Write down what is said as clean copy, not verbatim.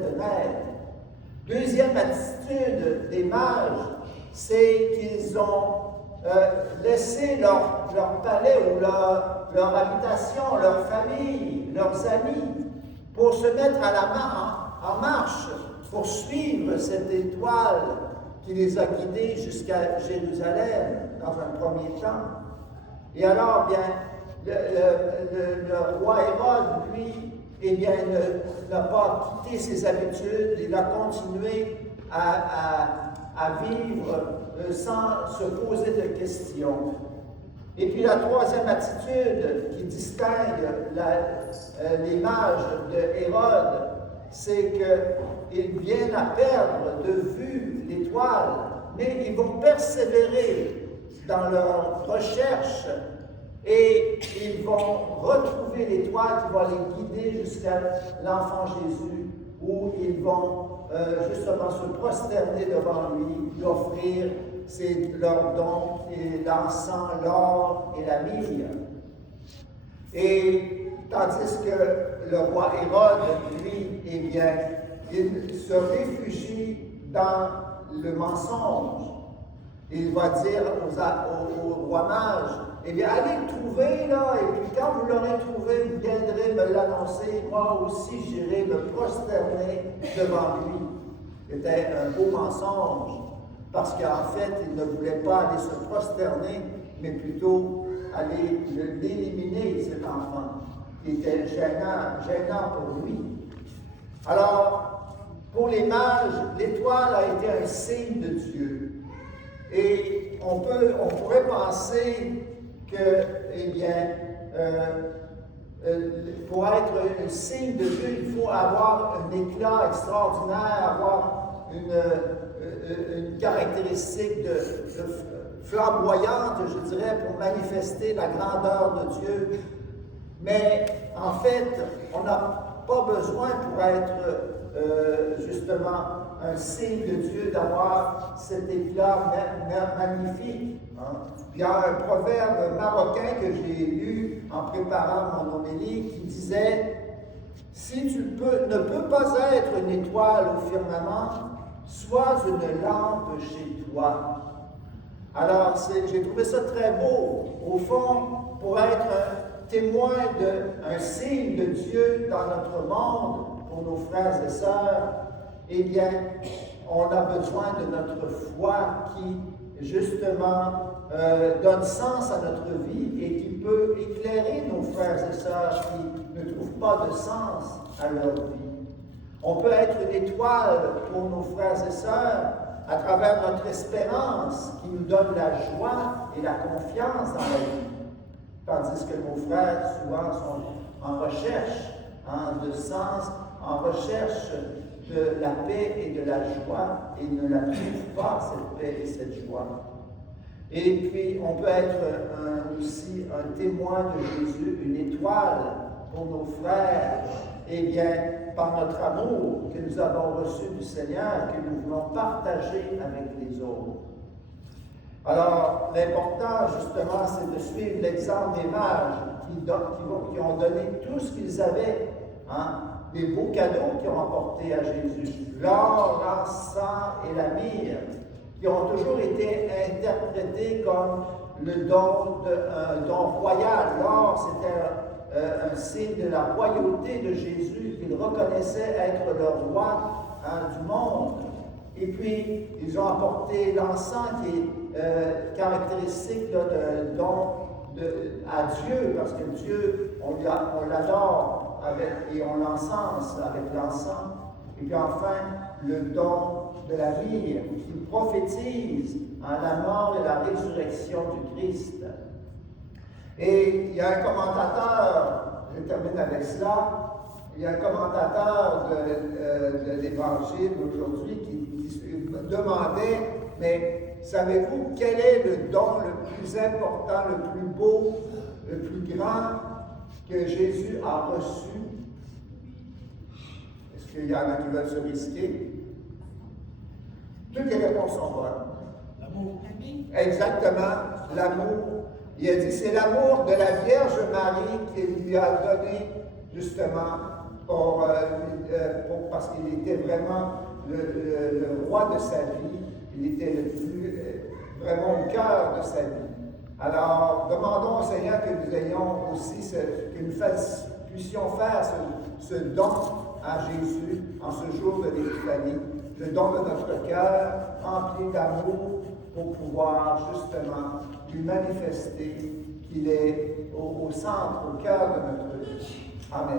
de naître. Deuxième attitude des mages, c'est qu'ils ont laissé leur palais ou leur habitation, leur famille, leurs amis, pour se mettre en marche, pour suivre cette étoile qui les a guidés jusqu'à Jérusalem dans un premier temps. Et alors, bien, le roi Hérode, lui, eh bien, n'a pas quitté ses habitudes, il a continué à vivre sans se poser de questions. Et puis la troisième attitude qui distingue les mages de Hérode, c'est qu'ils viennent à perdre de vue l'étoile, mais ils vont persévérer dans leur recherche et ils vont retrouver l'étoile qui va les guider jusqu'à l'enfant Jésus, où ils vont justement se prosterner devant lui, lui offrir leurs dons, l'encens, l'or et la myrrhe. Et tandis que le roi Hérode, lui, eh bien, il se réfugie dans le mensonge. Il va dire au roi mage, eh bien, allez le trouver, là, et puis quand vous l'aurez trouvé, vous viendrez me l'annoncer, moi aussi j'irai me prosterner devant lui. C'était un beau mensonge, parce qu'en fait, il ne voulait pas aller se prosterner, mais plutôt aller l'éliminer, cet enfant, qui était gênant pour lui. Alors, pour les mages, l'étoile a été un signe de Dieu. Et on pourrait penser que, eh bien, pour être un signe de Dieu, il faut avoir un éclat extraordinaire, avoir une caractéristique de flamboyante, je dirais, pour manifester la grandeur de Dieu. Mais en fait, on n'a pas besoin pour être justement un signe de Dieu d'avoir cet éclat magnifique. Hein? Il y a un proverbe marocain que j'ai lu en préparant mon homélie qui disait « Si tu ne peux pas être une étoile au firmament, sois une lampe chez toi. » Alors, j'ai trouvé ça très beau. Au fond, pour être un témoin un signe de Dieu dans notre monde, pour nos frères et sœurs, eh bien, on a besoin de notre foi qui, justement, donne sens à notre vie et qui peut éclairer nos frères et sœurs qui ne trouvent pas de sens à leur vie. On peut être une étoile pour nos frères et sœurs à travers notre espérance qui nous donne la joie et la confiance dans la vie. Tandis que nos frères, souvent, sont en recherche de sens, en recherche de la paix et de la joie, et ne la trouvent pas, cette paix et cette joie. Et puis, on peut être aussi un témoin de Jésus, une étoile pour nos frères, et bien, par notre amour que nous avons reçu du Seigneur, que nous voulons partager avec les autres. Alors, l'important, justement, c'est de suivre l'exemple des mages qui ont donné tout ce qu'ils avaient, des beaux cadeaux qu'ils ont apportés à Jésus, l'or, l'encens et la myrrhe, qui ont toujours été interprétés comme le don d'un don royal. L'or, c'était un signe de la royauté de Jésus, qu'il reconnaissait être le roi du monde. Et puis, ils ont apporté l'encens qui est caractéristique de don à Dieu, parce que Dieu, on l'adore et on l'encense avec l'encens. Et puis enfin, le don de la myrrhe qui prophétise la mort et la résurrection du Christ. Et il y a un commentateur, je termine avec cela, il y a un commentateur de l'Évangile d'aujourd'hui qui demandait, mais savez-vous quel est le don le plus important, le plus beau, le plus grand que Jésus a reçu? Est-ce qu'il y en a qui veulent se risquer? Toutes les réponses sont bonnes. L'amour. Exactement, l'amour. Il a dit, c'est l'amour de la Vierge Marie qui lui a donné, justement, parce qu'il était vraiment le roi de sa vie, il était le plus, vraiment au cœur de sa vie. Alors, demandons au Seigneur que nous ayons aussi, que nous puissions faire ce don à Jésus en ce jour de l'Épiphanie, le don de notre cœur rempli d'amour pour pouvoir justement lui manifester qu'il est au centre, au cœur de notre vie. Amen.